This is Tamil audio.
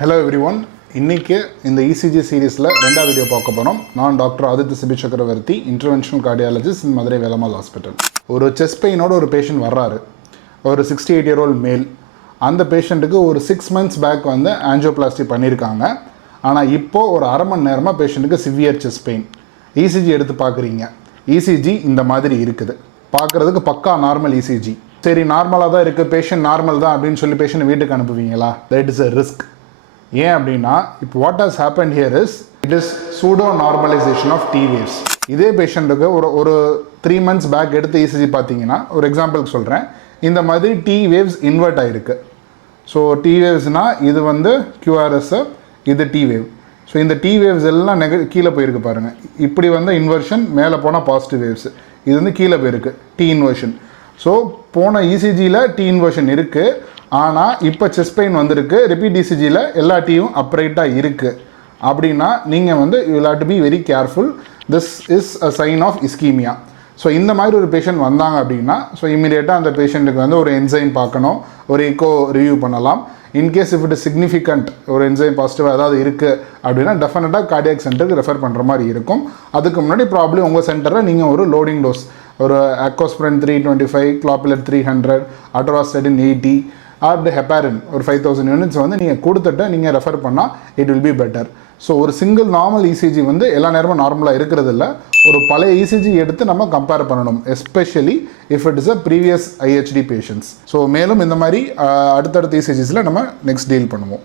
Hello everyone. இன்னைக்கு இந்த ECG சீரிஸில் ரெண்டாவது வீடியோ பார்க்க போகிறோம். நான் டாக்டர் ஆதித்ய சிபி சக்கரவர்த்தி, இன்டர்வென்ஷனல் கார்டியாலஜிஸ்ட் இன் மதுரை வேலம்மாள் ஹாஸ்பிட்டல். ஒரு செஸ்ட் பெயினோட ஒரு பேஷண்ட் வர்றாரு, ஒரு 68-year-old மேல். அந்த பேஷண்ட்டுக்கு ஒரு 6 months பேக் வந்து ஆஞ்சியோபிளாஸ்டி பண்ணியிருக்காங்க. ஆனால் இப்போது ஒரு அரை மணி நேரமாக பேஷண்ட்டுக்கு சிவியர் செஸ்ட் பெயின். ECG எடுத்து பார்க்குறீங்க, ECG இந்த மாதிரி இருக்குது. பார்க்குறதுக்கு பக்கா நார்மல் ECG. சரி, நார்மலாக தான் இருக்குது, பேஷண்ட் நார்மல் தான் அப்படின்னு சொல்லி பேஷண்ட் வீட்டுக்கு அனுப்புவீங்களா? That is a risk. ஏன் அப்படின்னா, இப்போ what has happen here is it is pseudo normalisation of T waves. இதே பேஷண்ட்டுக்கு ஒரு 3 months பேக் எடுத்து ECG பார்த்தீங்கன்னா, ஒரு எக்ஸாம்பிளுக்கு சொல்கிறேன், இந்த மாதிரி டி வேவ்ஸ் இன்வெர்ட் ஆகிருக்கு. ஸோ டி வேவ்ஸ்னால் இது வந்து QRS, இது டி வேவ். ஸோ இந்த டி வேவ்ஸ் எல்லாம் கீழே போயிருக்கு பாருங்கள். இப்படி வந்து இன்வர்ஷன், மேலே போனால் பாசிட்டிவ் வேவ்ஸ், இது வந்து கீழே போயிருக்கு டி இன்வர்ஷன். ஸோ போன ECGயில் டி இன்வர்ஷன் இருக்குது, ஆனால் இப்போ செஸ்ட் பெயின் வந்திருக்கு. ரிப்பீட் ECGயில் எல்லா டீயும் அப்ரைட்டாக இருக்குது. அப்படின்னா நீங்கள் வந்து you will have to be very careful. This is a sign of ischemia. So இந்த மாதிரி ஒரு பேஷண்ட் வந்தாங்க அப்படின்னா, ஸோ இமீடியட்டாக அந்த பேஷண்ட்டுக்கு வந்து ஒரு என்சைம் பார்க்கணும், ஒரு எக்கோ ரிவ்யூ பண்ணலாம். In case if it is significant, ஒரு என்சைம் பாசிட்டிவ் ஏதாவது இருக்குது அப்படின்னா டெஃபினட்டாக கார்டியாக் சென்டருக்கு ரெஃபர் பண்ணுற மாதிரி இருக்கும். அதுக்கு முன்னாடி ப்ராப்ளம் உங்கள் சென்டரில் நீங்கள் ஒரு லோடிங் டோஸ், ஒரு அக்கோஸ்பிரின் 325, கிளாபிலட் 300, அட்டோராஸ்டடின் 80 ஆர் ஹெப்பாரின் ஒரு 5000 units வந்து நீங்கள் கொடுத்துட்டு நீங்கள் ரெஃபர் பண்ணால் it will be better. So ஒரு சிங்கிள் நார்மல் ECG வந்து எல்லா நேரமும் நார்மலாக இருக்கிறது இல்லை. ஒரு பழைய ECG எடுத்து நம்ம கம்பேர் பண்ணணும், especially if it is a previous IHD patients. So மேலும் இந்த மாதிரி அடுத்தடுத்த ECGஸில் நம்ம நெக்ஸ்ட் டீல் பண்ணுவோம்.